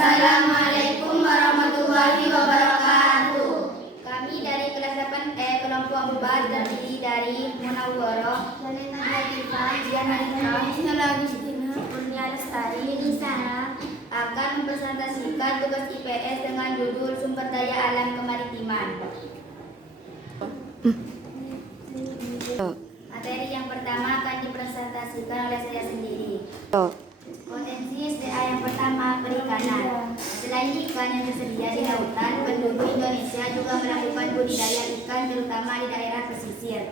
Assalamualaikum warahmatullahi wabarakatuh. Kami dari kelas 8E kelompok 4 terdiri dari Munawwaroh, Janeta Latifah, Dian Arifah, Isnala Agustina, Kurnia Lestari Sarah, akan mempresentasikan tugas IPS dengan judul Sumber Daya Alam Kemaritiman. Materi yang pertama akan dipresentasikan oleh saya sendiri. Potensi SDA yang pertama, perikanan. Selain ikan yang tersedia di lautan, penduduk Indonesia juga melakukan budidaya ikan terutama di daerah pesisir.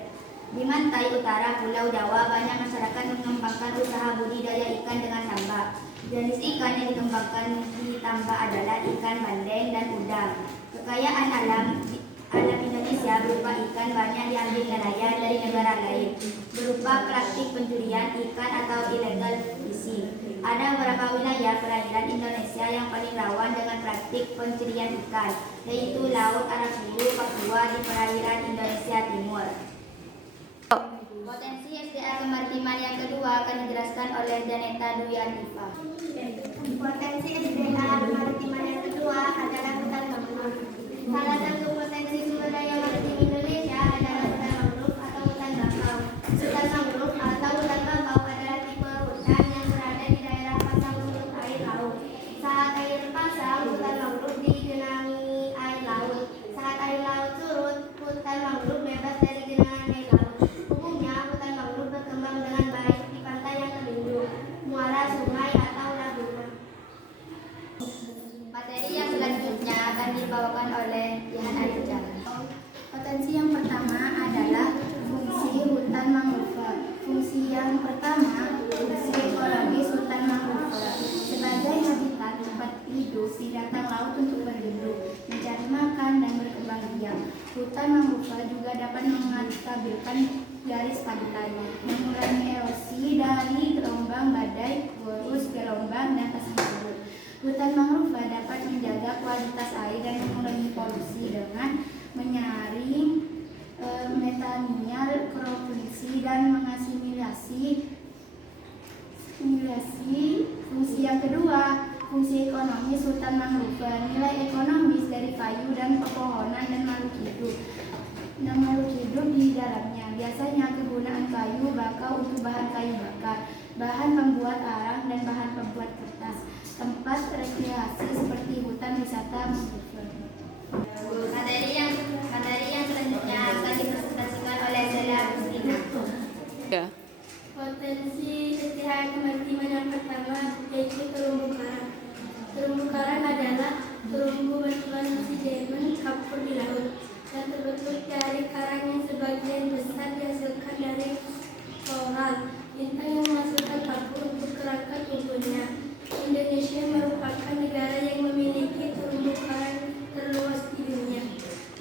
Di Pantai Utara Pulau Jawa, banyak masyarakat mengembangkan usaha budidaya ikan dengan tambak. Jenis ikan yang dikembangkan di tambak adalah ikan bandeng dan udang. Kekayaan alam Indonesia berupa ikan banyak diambil nelayan dari negara lain, berupa praktik pencurian ikan atau illegal fishing. Ada beberapa wilayah perairan Indonesia yang paling rawan dengan praktik pencurian ikan, yaitu Laut Arab Biru, Papua di perairan Indonesia Timur. Potensi SDA kemaritiman yang kedua akan dijelaskan oleh Janeta Dwi Arifah. Potensi SDA kemaritiman yang kedua adalah hutan mangrove. Salah satu potensi sumber daya maritim Indonesia adalah hutan mangrove atau hutan bakau. Hutan mangrove atau hutan bakau adalah tipe hutan yang berada di daerah pasang surut air laut. Saat air pasang, hutan mangrove digenangi air laut. Saat air laut surut, hutan mangrove bebas dari genangan air laut. Umumnya, hutan mangrove berkembang dengan baik di pantai yang terlindung, muara sungai atau laguna. Materi yang selanjutnya akan dibawakan oleh Jihan Arifah. Potensi yang pertama adalah fungsi hutan mangrove. Fungsi yang pertama, fungsi ekologis hutan mangrove. Sebagai habitat tempat hidup, binatang laut untuk berlindung, mencari makan dan berkembang biak. Hutan mangrove juga dapat menstabilkan garis pantai, mengurangi erosi dari gelombang badai, borus, gelombang, dan pasang surut. Hutan mangrove dapat menjaga kualitas air dan mengurangi polusi dengan menyaring metania, korupsi, dan mengasimilasi. Fungsi yang kedua, fungsi ekonomis hutan mangrove. Nilai ekonomis dari kayu dan pepohonan dan makhluk hidup di dalamnya. Biasanya kegunaan kayu bakau untuk bahan kayu bakar, bahan pembuat arang, dan bahan pembuat kertas. Tempat rekreasi seperti hutan wisata mangrove. Materi yang selanjutnya akan dipresentasikan oleh Zela Agustina. Potensi SDA kemaritiman yang pertama yaitu terumbu karang. Terumbu karang adalah terumbu batuan sedimen kapur di laut dan terbentuk dari karang yang sebagian besar dihasilkan dari koral, bintang yang menghasilkan kapur untuk kerangka tubuhnya. Indonesia merupakan negara yang memiliki terumbu karang terluas di dunia.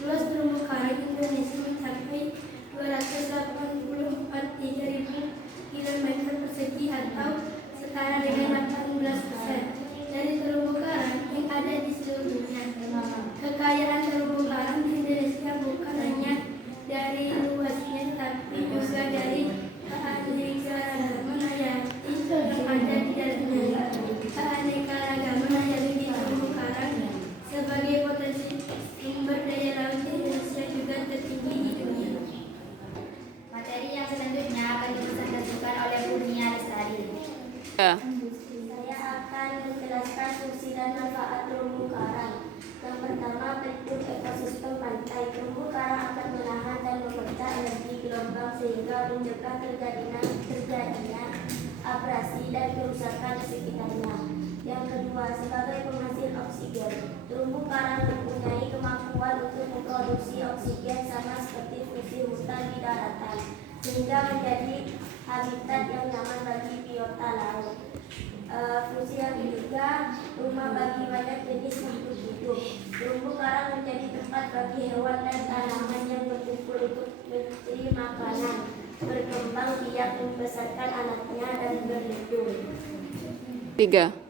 Luas terumbu karang Indonesia mencapai 284.300 km persegi atau setara dengan 18% dari terumbu karang yang ada di seluruh dunia. Kekayaan terumbu karang di Indonesia bukan hanya dari luasnya, tapi juga dari keanekaragaman hayati yang ada di dalamnya. Keanekaragaman hayati di terumbu karang sebagai potensi sumber daya laut di Indonesia juga tertinggi di dunia. Materi yang selanjutnya akan dipresentasikan oleh Kurnia Lestari. Saya akan menjelaskan fungsi dan manfaat terumbu karang. Yang pertama, bentuk ekosistem pantai. Terumbu karang akan menahan dan memecah energi gelombang sehingga mencegah terjadinya abrasi dan kerusakan di sekitarnya. Yang kedua, sebagai penghasil oksigen. Terumbu karang mempunyai kemampuan untuk memproduksi oksigen sama seperti fungsi hutan di daratan, sehingga menjadi habitat yang nyaman bagi biota laut. Fungsi yang ketiga, rumah bagi banyak jenis makhluk hidup. Terumbu karang menjadi tempat bagi hewan dan tanaman yang berkumpul untuk mencari makanan, berkembang biak, membesarkan anaknya, dan berlindung. 3.